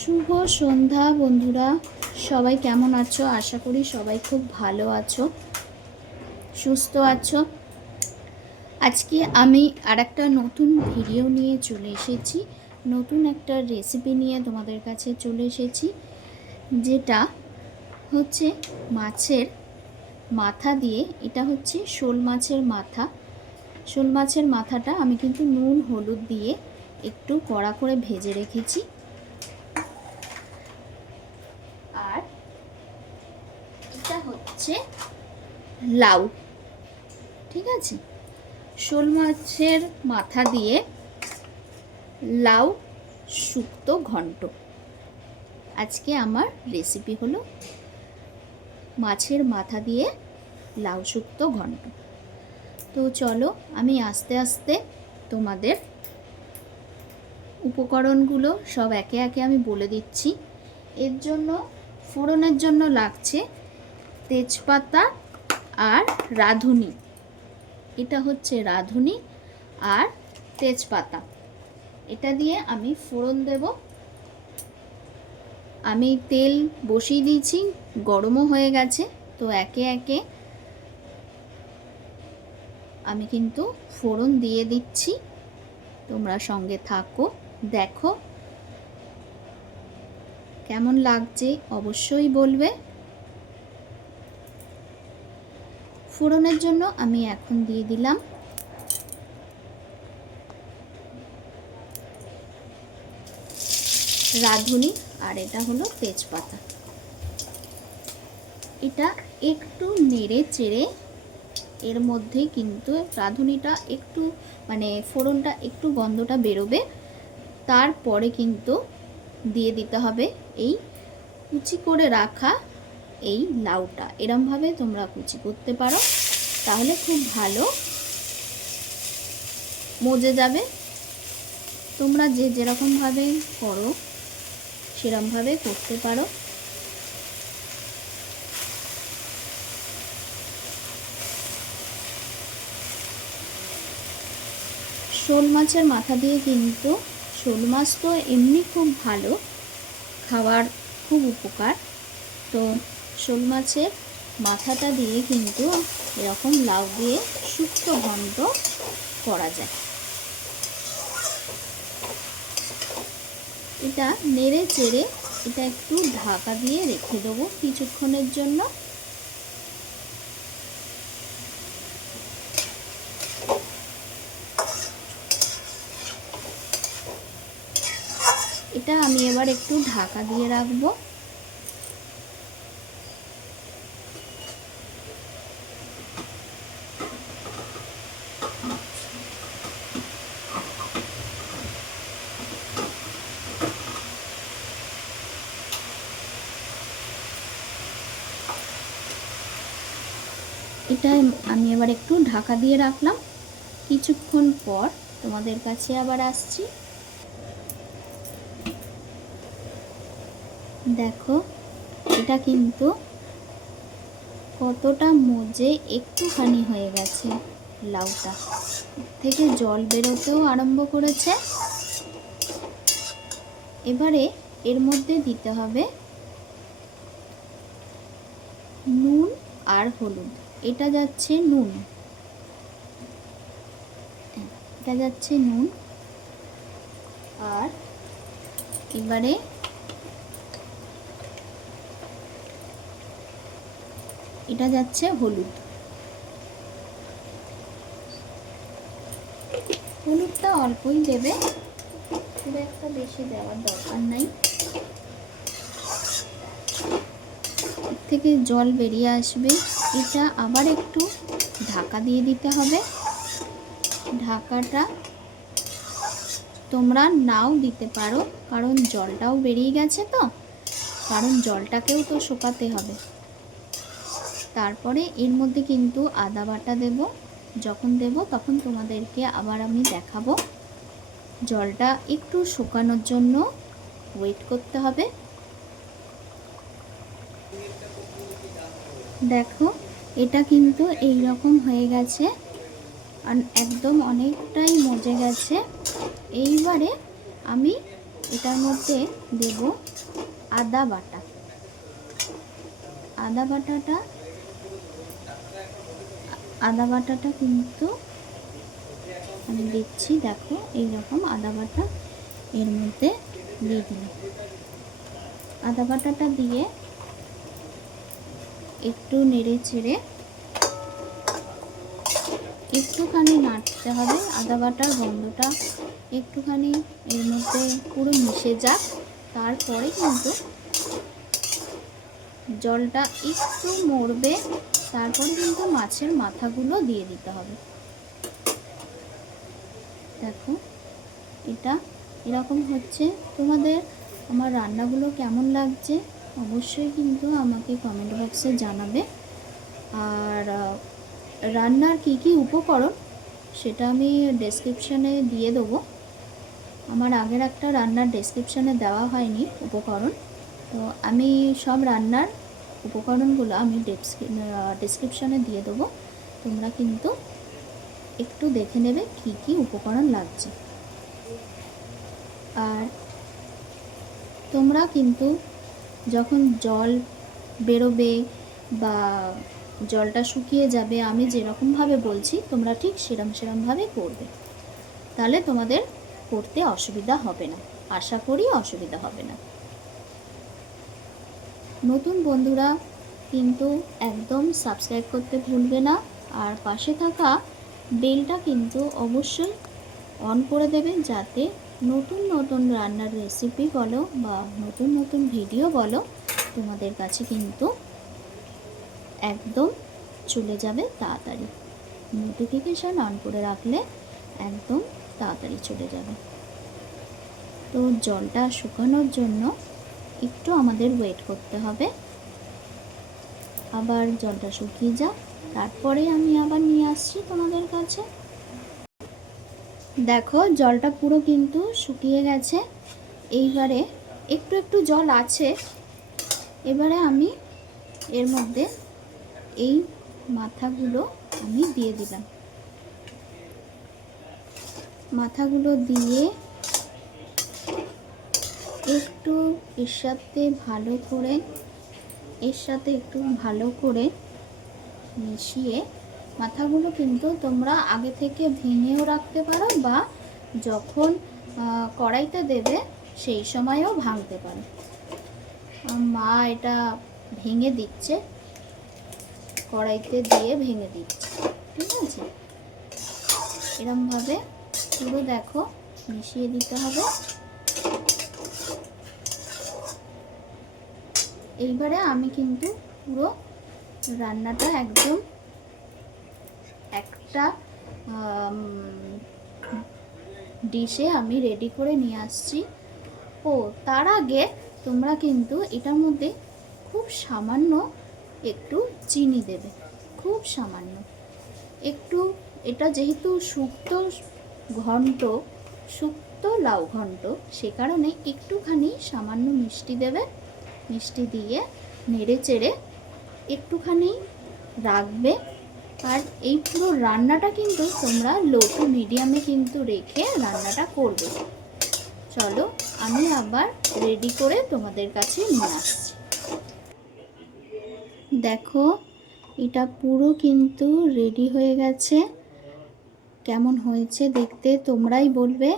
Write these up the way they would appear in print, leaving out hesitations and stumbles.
শুভ সন্ধ্যা বন্ধুরা, সবাই কেমন আছো? আশা করি সবাই খুব ভালো আছো, সুস্থ আছো। আজকে আমি আরেকটা নতুন ভিডিও নিয়ে চলে এসেছি, নতুন একটা রেসিপি নিয়ে তোমাদের কাছে চলে এসেছি, যেটা হচ্ছে মাছের মাথা দিয়ে। এটা হচ্ছে শোল মাছের মাথা। শোল মাছের মাথাটা আমি কিন্তু নুন হলুদ দিয়ে একটু কড়া করে ভেজে রেখেছি। আর এটা হচ্ছে লাউ, ঠিক আছে? শোল মাছের মাথা দিয়ে লাউ শুক্তো ঘন্ট। আজকে আমার রেসিপি হলো মাছের মাথা দিয়ে লাউ শুক্তো ঘন্ট। তো চলো আমি আস্তে আস্তে তোমাদের উপকরণগুলো সব একে একে আমি বলে দিচ্ছি। এর জন্য ফোড়নের জন্য লাগছে তেজপাতা আর রাঁধুনি। এটা হচ্ছে রাঁধুনি আর তেজপাতা, এটা দিয়ে আমি ফোড়ন দেব। আমি তেল বসিয়ে দিয়েছি, গরমও হয়ে গেছে। তো একে একে আমি কিন্তু ফোড়ন দিয়ে দিচ্ছি, তোমরা সঙ্গে থাকো, দেখো কেমন লাগছে অবশ্যই বলবে। ফোড়নের জন্য আমি এখন দিয়ে দিলাম রাঁধুনি, আর এটা হলো তেজপাতা। এটা একটু নেড়ে চেড়ে এর মধ্যে কিন্তু রাঁধুনিটা একটু ফোড়নটা একটু গন্ধটা বেরোবে, তারপরে কিন্তু দিয়ে দিতে হবে এই কুচি করে রাখা এই লাউটা। এরমভাবে তোমরা কুচি করতে পারো, তাহলে খুব ভালো মজে যাবে। তোমরা যে যেরকমভাবে করো সেরকমভাবে করতে পারো। শোল মাছের মাথা দিয়ে কিন্তু, শোল মাছ তো এমনি খুব ভালো খাবার, খুব উপকার। তো শোল মাছের মাথাটা দিয়ে কিন্তু এরকম লাউ দিয়ে শুক্তো ঘন্ট করা যায়। এটা নেড়ে চেড়ে এটা একটু ঢাকা দিয়ে রেখে দেবো কিছুক্ষণের জন্য। এটা আমি এবার একটু ঢাকা দিয়ে রাখবো। এটা আমি এবার একটু ঢাকা দিয়ে রাখলাম। কিছুক্ষণ পর তোমাদের কাছে আবার আসছি। দেখো এটা কিন্তু কতটা মজে একটুখানি হয়ে গেছে, লাউটা থেকে জল বেরোতেও আরম্ভ করেছে। এবারে এর মধ্যে দিতে হবে নুন আর হলুদ। এটা যাচ্ছে নুন, এটা যাচ্ছে নুন। আর এবারে এটা যাচ্ছে হলুদ। হলুদটা অল্পই দেবে, খুব একটা বেশি দেওয়ার দরকার নাই। এর থেকে জল বেরিয়ে আসবে। এটা আবার একটু ঢাকা দিয়ে দিতে হবে। ঢাকাটা তোমরা নাও দিতে পারো, কারণ জলটাও বেরিয়ে গেছে, তো কারণ জলটাকেও তো শুকাতে হবে। তারপরে এর মধ্যে কিন্তু আদা বাটা দেব। যখন দেব তখন তোমাদেরকে আবার আমি দেখাবো। জলটা একটু শুকানোর জন্য ওয়েট করতে হবে। দেখো এটা কিন্তু এই রকম হয়ে গেছে, একদম অনেকটাই মজে গেছে। এইবারে আমি এটার মধ্যে দেব আদা বাটা। আদা বাটাটা কিন্তু আমি দিচ্ছি, দেখো এইরকম আদা বাটা এর মধ্যে দিয়ে দিলাম। আদা বাটাটা দিয়ে একটু নেড়ে চেড়ে একটুখানি নাড়তে হবে। আদা বাটার গন্ধটা একটুখানি এর মধ্যে পুরো মিশে যাক, তারপরে কিন্তু জলটা একটু মরবে, তারপরে কিন্তু মাছের মাথাগুলো দিয়ে দিতে হবে। দেখো এটা এরকম হচ্ছে। তোমাদের আমার রান্নাগুলো কেমন লাগছে অবশ্যই কিন্তু আমাকে কমেন্ট বক্সে জানাবে। আর রান্নার কি কি উপকরণ সেটা আমি ডেসক্রিপশানে দিয়ে দেবো। আমার আগের একটা রান্নার ডেসক্রিপশানে দেওয়া হয়নি উপকরণ, তো আমি সব রান্নার উপকরণগুলো আমি ডেসক্রিপশানে দিয়ে দেবো। তোমরা কিন্তু একটু দেখে নেবে কি কি উপকরণ লাগছে। আর তোমরা কিন্তু যখন জল বেরোবে বা জলটা শুকিয়ে যাবে, আমি যেরকমভাবে বলছি তোমরা ঠিক সেরমভাবে করবে, তাহলে তোমাদের করতে অসুবিধা হবে না, আশা করি অসুবিধা হবে না। নতুন বন্ধুরা কিন্তু একদম সাবস্ক্রাইব করতে ভুলবে না, আর পাশে থাকা বেলটা কিন্তু অবশ্যই অন করে দেবে, যাতে নতুন নতুন রান্নার রেসিপি বলো বা নতুন নতুন ভিডিও বলো তোমাদের কাছে কিন্তু একদম চলে যাবে তাড়াতাড়ি। নোটিফিকেশান অন করে রাখলে একদম তাড়াতাড়ি চলে যাবে। তো জলটা শুকানোর জন্য একটু আমাদের ওয়েট করতে হবে, আবার জলটা শুকিয়ে যাক, তারপরে আমি আবার নিয়ে আসছি তোমাদের কাছে। দেখো জলটা পুরো কিন্তু শুকিয়ে গেছে, এইবারে একটু একটু জল আছে। এবারে আমি এর মধ্যে এই মাথাগুলো আমি দিয়ে দিলাম। মাথাগুলো দিয়ে একটু এর সাথে একটু ভালো করে মিশিয়ে, মাথাগুলো কিন্তু তোমরা আগে থেকে ভেঙেও রাখতে পারো বা যখন কড়াইতে দেবে সেই সময়ও ভাঙতে পারো। মা এটা ভেঙে দিচ্ছে, কড়াইতে দিয়ে ভেঙে দিচ্ছে, ঠিক আছে। এরমভাবে পুরো দেখো মিশিয়ে দিতে হবে। এইবারে আমি কিন্তু পুরো রান্নাটা একদম একটা ডিশে আমি রেডি করে নিয়ে আসছি। ও তার আগে তোমরা কিন্তু এটার মধ্যে খুব সামান্য একটু চিনি দেবে, খুব সামান্য একটু। এটা যেহেতু শুক্তো লাউ ঘন্ট, সে কারণে একটুখানি সামান্য মিষ্টি দেবে। মিষ্টি দিয়ে নেড়ে চেড়ে একটুখানি রাখবে। আর এই পুরো রান্নাটা কিন্তু তোমরা লো টু মিডিয়ামে কিন্তু রেখে রান্নাটা করবে। চলো আমি আবার রেডি করে তোমাদের কাছে নিয়ে আসছি। দেখো এটা পুরো কিন্তু রেডি হয়ে গেছে, কেমন হয়েছে দেখতে তোমরাই বলবে।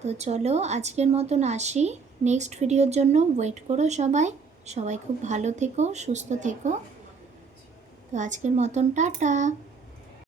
তো চলো আজকের মতন আসি, নেক্সট ভিডিওর জন্য ওয়েট করো সবাই খুব ভালো থেকো, সুস্থ থেকো। তো আজকের মতন টাটা।